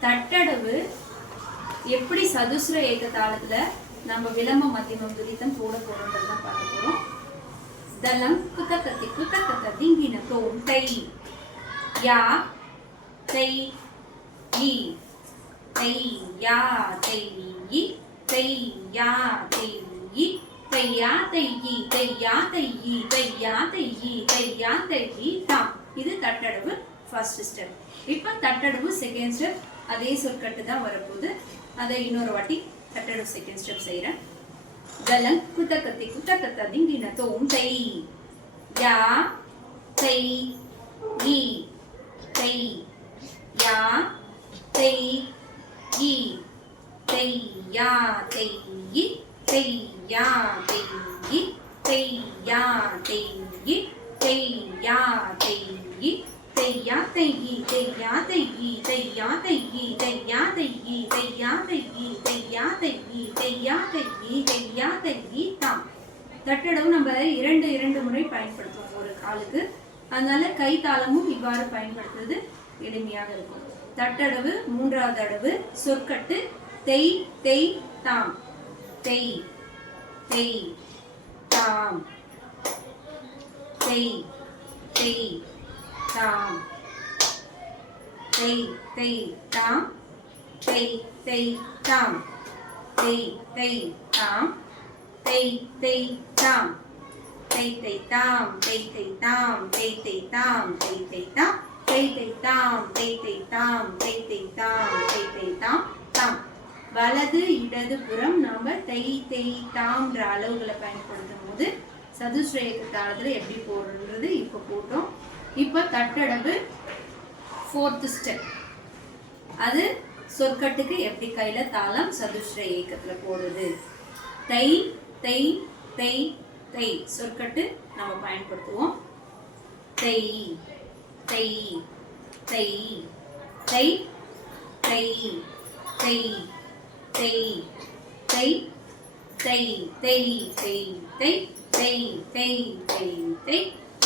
தட்டடவு எப்படி சதுஸ்ர ஏக தாளத்துல நம்ம விளம்ப மத்தியமம் துரிதம் போட போறோம்ன்றது பார்க்க போறோம். தலம் குத்தக்கத்தி குத்தக்கத்த திங்கின தோம் தை யா தை இ தை யா தை இ தை யா தை இ தை யா தை இ தை யா தை இ தை யா தை தை யா தை தாம் இது தட்டடவு ஃபர்ஸ்ட் ஸ்டெப் இப்போ தட்டடவு செகண்ட் ஸ்டெப் அதே சொற்கட்டு தான் வரப்போகுது. அதை இன்னொரு வாட்டி தட்டடவு செகண்ட் ஸ்டெப் செய்கிறேன் கலங் குத்தக்கத்தி குத்தக்கத்த திங்கின தோம் தை. யா தை. இ தை. யா தை. இ தை. யா தை. இ தை. யா தை. இ தை. யா தை. இ தை. யா தை. இ தை யா தை இ தை யா தை இ தை யா தை இ தை யா தை இ தாம் தட்டடவு நம்ம இரண்டு இரண்டு முறை பயன்படுத்துவோம் ஒரு காலுக்கு. அதனால கை தாளமும் இவ்வாறு பயன்படுத்துறது எளிமையாக இருக்கும். தட்டடவு மூன்றாவது அடவு சொற்கட்டு தெய் தெய் தாம். தெய் தெய் தாம். தெய் தெய் தாம் தெய் தெய் தாம் தெய் தெய் தாம் தெய் தெய் தாம் தெய் தெய் தாம் தெய் தெய் தாம் தெய் தெய் தாம் தெய் தெய் தாம் தெய் தெய் தாம் தெய் தெய் தாம் தெய் தெய் தாம் தெய் தெய் தாம் தெய் தெய் தாம் தாம் வலது இடது புறம் நாம தெய் தெய் தாம்ன்ற அளவுகளை பயன்படுத்தும் போது சதுஸ்ரேக தாளத்துல எப்படி போடுறது இப்போ போட்டோம் இப்போ தட்டடவு ஃபோர்த்து ஸ்டெப் அது சொற்கட்டுக்கு எப்படி கையில் தாளம் சதுஷ்ர இயக்கத்தில் போடுறது தை தை தை தை சொற்கட்டு நம்ம பயன்படுத்துவோம் தை தை தை தை தை தை தை தை தை தை தை தை தை தை தை தை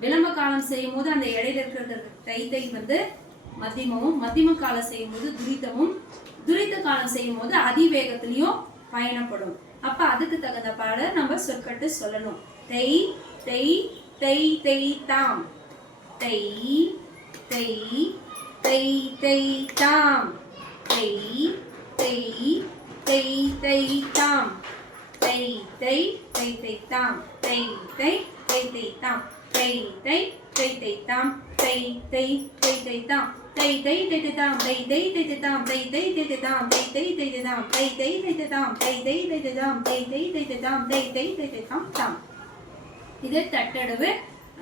விளம்ப காலம் செய்யும் போது அந்த இடையில இருக்கிற தைத்தை வந்து மத்தியமமும் மத்தியம காலம் செய்யும் போது துரிதமும் துரித காலம் செய்யும் போது அதிவேகத்திலையும் பயணப்படும். அப்ப அதுக்கு தகுந்த பாட நம்ம சொற்கட்டு சொல்லணும். தை தை தை தை தாம். தை தை தை தை தாம். தை தை தை தை தாம். தை தை தை தை தாம். தை தை தை தை தாம் தை தை தை தை தாம் தை தை தை தை தாம் தை தை தை தை தாம் தை தை தை தை தாம் தை தை தை தை தாம் தை தை தை தை தாம் தை தை தை தை தாம் தை தை தை தை தாம் தை தை தை தை தாம் தை தை தை தை தாம் தாம் இது தட்டடவு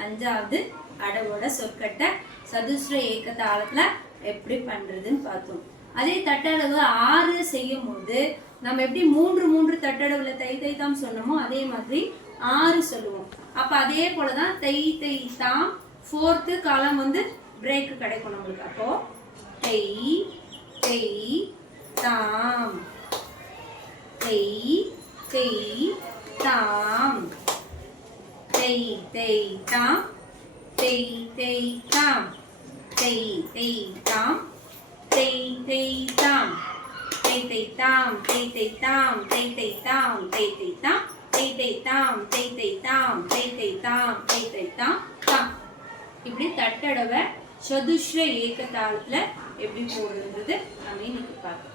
அஞ்சாவது அடவோட சொற்கட்டை சதுஸ்ர ஏக்க தாளத்துல எப்படி பண்றதுன்னு பார்த்தோம். அதே தட்டடவு ஆறு செய்யும் போது நம்ம எப்படி மூன்று மூன்று தட்டடவுல தை தாம் சொன்னோமோ அதே மாதிரி ஆறு சொல்லுவோம். அப்போ அதே போலதான் தை தை தாம் ஃபோர்த்து காலம் வந்து பிரேக் கிடைக்கும் நம்மளுக்கு. அப்போ தை தை தாம். தை தை தாம். தை தை தாம். தை தை தாம். தை தை தாம். தை தை தாம். தை தை தாம் தை தை தாம் தை தை தாம் தை தை தாம் தை தை தாம் தை தை தாம் தை தை தாம் தை தை தாம் தாம் இப்படி தட்டடவை சதுஷ்ர ஏக எப்படி போடுறது நம்ம இன்னைக்கு பார்க்கலாம்.